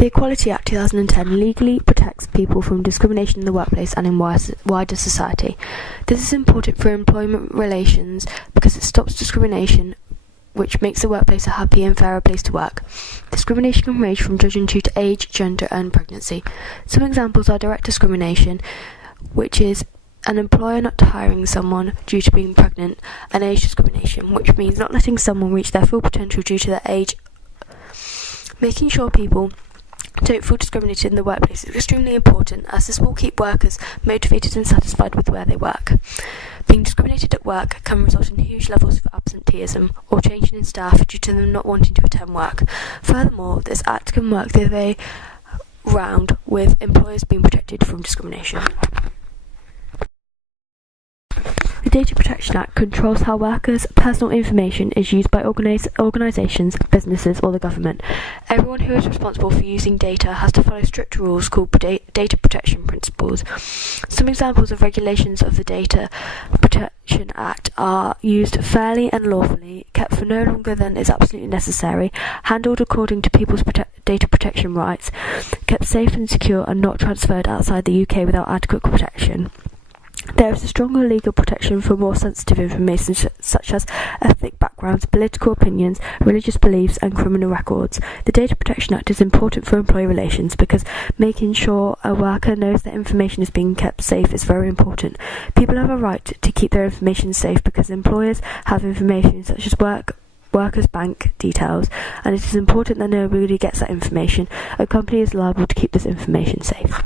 The Equality Act 2010 legally protects people from discrimination in the workplace and in wider society. This is important for employment relations because it stops discrimination, which makes the workplace a happy and fairer place to work. Discrimination can range from judging due to age, gender and pregnancy. Some examples are direct discrimination, which is an employer not hiring someone due to being pregnant, and age discrimination, which means not letting someone reach their full potential due to their age. Making sure people don't feel discriminated in the workplace is extremely important, as this will keep workers motivated and satisfied with where they work. Being discriminated at work can result in huge levels of absenteeism or change in staff due to them not wanting to attend work. Furthermore, this act can work the other way round, with employers being protected from discrimination. The Data Protection Act controls how workers' personal information is used by organisations, businesses or the government. Everyone who is responsible for using data has to follow strict rules called data protection principles. Some examples of regulations of the Data Protection Act are used fairly and lawfully, kept for no longer than is absolutely necessary, handled according to people's data protection rights, kept safe and secure and not transferred outside the UK without adequate protection. There is a stronger legal protection for more sensitive information such as ethnic backgrounds, political opinions, religious beliefs and criminal records. The Data Protection Act is important for employee relations because making sure a worker knows that information is being kept safe is very important. People have a right to keep their information safe because employers have information such as workers' bank details, and it is important that nobody gets that information. A company is liable to keep this information safe.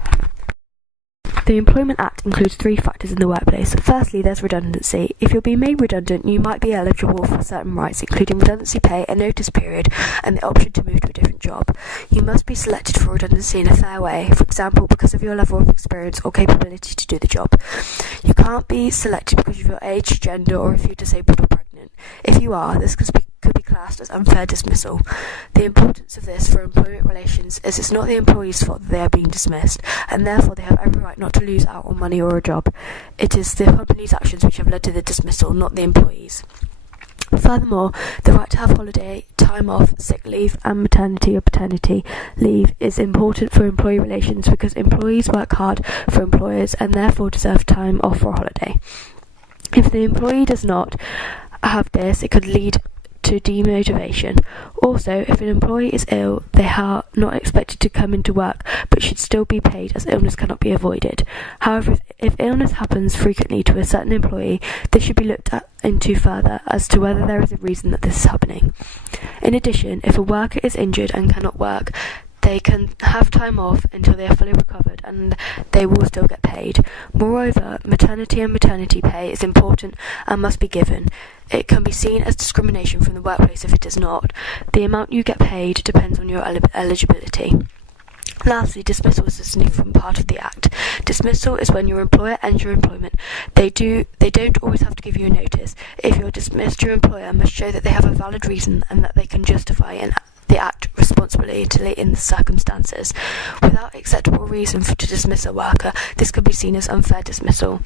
The Employment Act includes 3 factors in the workplace. Firstly, there's redundancy. If you're being made redundant, you might be eligible for certain rights, including redundancy pay, a notice period, and the option to move to a different job. You must be selected for redundancy in a fair way, for example, because of your level of experience or capability to do the job. You can't be selected because of your age, gender, or if you're disabled or pregnant. If you are, this could be classed as unfair dismissal. The importance of this for employment relations is it's not the employee's fault that they are being dismissed, and therefore they have every right not to lose out on money or a job. It is the company's actions which have led to the dismissal, not the employee's. Furthermore, the right to have holiday, time off, sick leave and maternity or paternity leave is important for employee relations because employees work hard for employers and therefore deserve time off or holiday. If the employee does not have this, it could lead to demotivation. Also, if an employee is ill, they are not expected to come into work but should still be paid as illness cannot be avoided. However, if illness happens frequently to a certain employee, this should be looked into further as to whether there is a reason that this is happening. In addition, if a worker is injured and cannot work, they can have time off until they are fully recovered and they will still get paid. Moreover, maternity and maternity pay is important and must be given. It can be seen as discrimination from the workplace if it is not. The amount you get paid depends on your eligibility. Lastly, dismissal is a significant part of the Act. Dismissal is when your employer ends your employment. They don't always have to give you a notice. If you're dismissed, your employer must show that they have a valid reason and that they can justify the act responsibly in the circumstances. Without acceptable reason to dismiss a worker, this could be seen as unfair dismissal.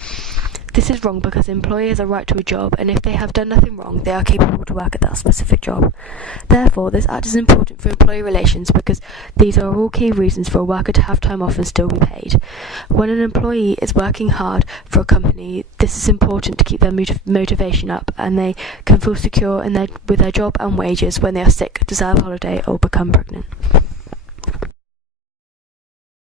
This is wrong because employers have a right to a job, and if they have done nothing wrong, they are capable to work at that specific job. Therefore, this act is important for employee relations because these are all key reasons for a worker to have time off and still be paid. When an employee is working hard for a company, this is important to keep their motivation up, and they can feel secure with their job and wages when they are sick, deserve holiday, or become pregnant.